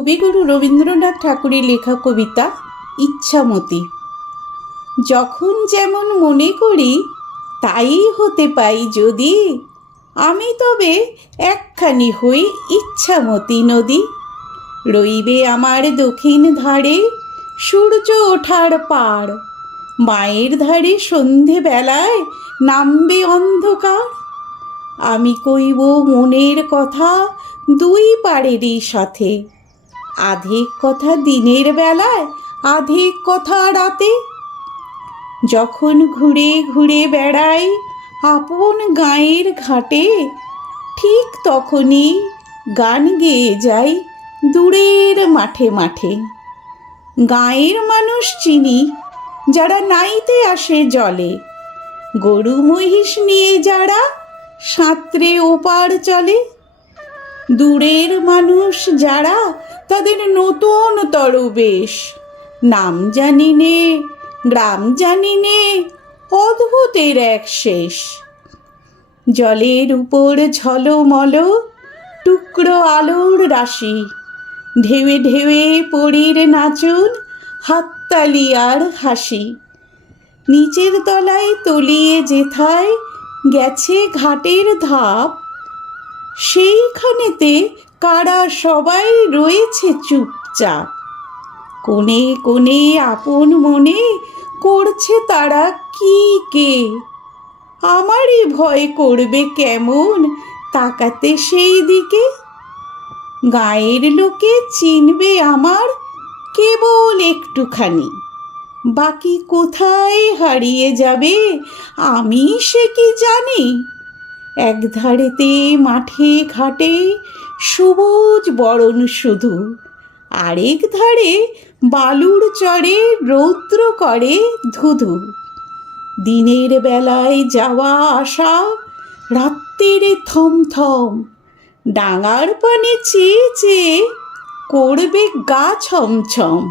কবিগুরু রবীন্দ্রনাথ ঠাকুরের লেখা কবিতা ইচ্ছামতি। যখন যেমন মনে করি তাই হতে পাই যদি, আমি তবে একখানি হই ইচ্ছামতি নদী। রইবে আমার দক্ষিণ ধারে সূর্য ওঠার পার, মায়ের ধারে সন্ধে বেলায় নামবে অন্ধকার। আমি কইব মনের কথা দুই পাড়েরই সাথে, আধেক কথা দিনের বেলায় আধেক কথা রাতে। যখন ঘুরে ঘুরে বেড়াই আপন গাঁয়ের ঘাটে, ঠিক তখনই গান গেয়ে যাই দূরের মাঠে মাঠে। গাঁয়ের মানুষ চিনি যারা নাইতে আসে জলে, গরু মহিষ নিয়ে যারা সাঁতরে ওপার চলে। দূরের মানুষ যারা তাদের নতুন তরবেশ, নাম জানি নে গ্রাম জানি নে, অদ্ভুতের এক শেষ। জলের উপর ঝলমল টুকরো আলোর রাশি, ঢেউয়ে ঢেউয়ে পরীর নাচন, হাততালি আর হাসি। নিচের তলায় তলিয়ে যেথায় গেছে ঘাটের ধাপ, সেইখানেতে কারা সবাই রয়েছে চুপচাপ। কোণে কোণে আপন মনে করছে তারা কি কে, আমারই ভয় করবে কেমন তাকাতে সেই দিকে। গাঁয়ের লোকে চিনবে আমার কেবল একটুখানি, বাকি কোথায় হারিয়ে যাবে আমি সে কি জানি। একধারেতে মাঠে ঘাটে সবুজ বরণ শুধু, আরেক ধারে বালুর চরে রৌদ্র করে ধুধু। দিনের বেলায় যাওয়া আসা, রাত্রির থমথম, ডাঙার পানে চেয়ে চেয়ে করবে গা ছমছম।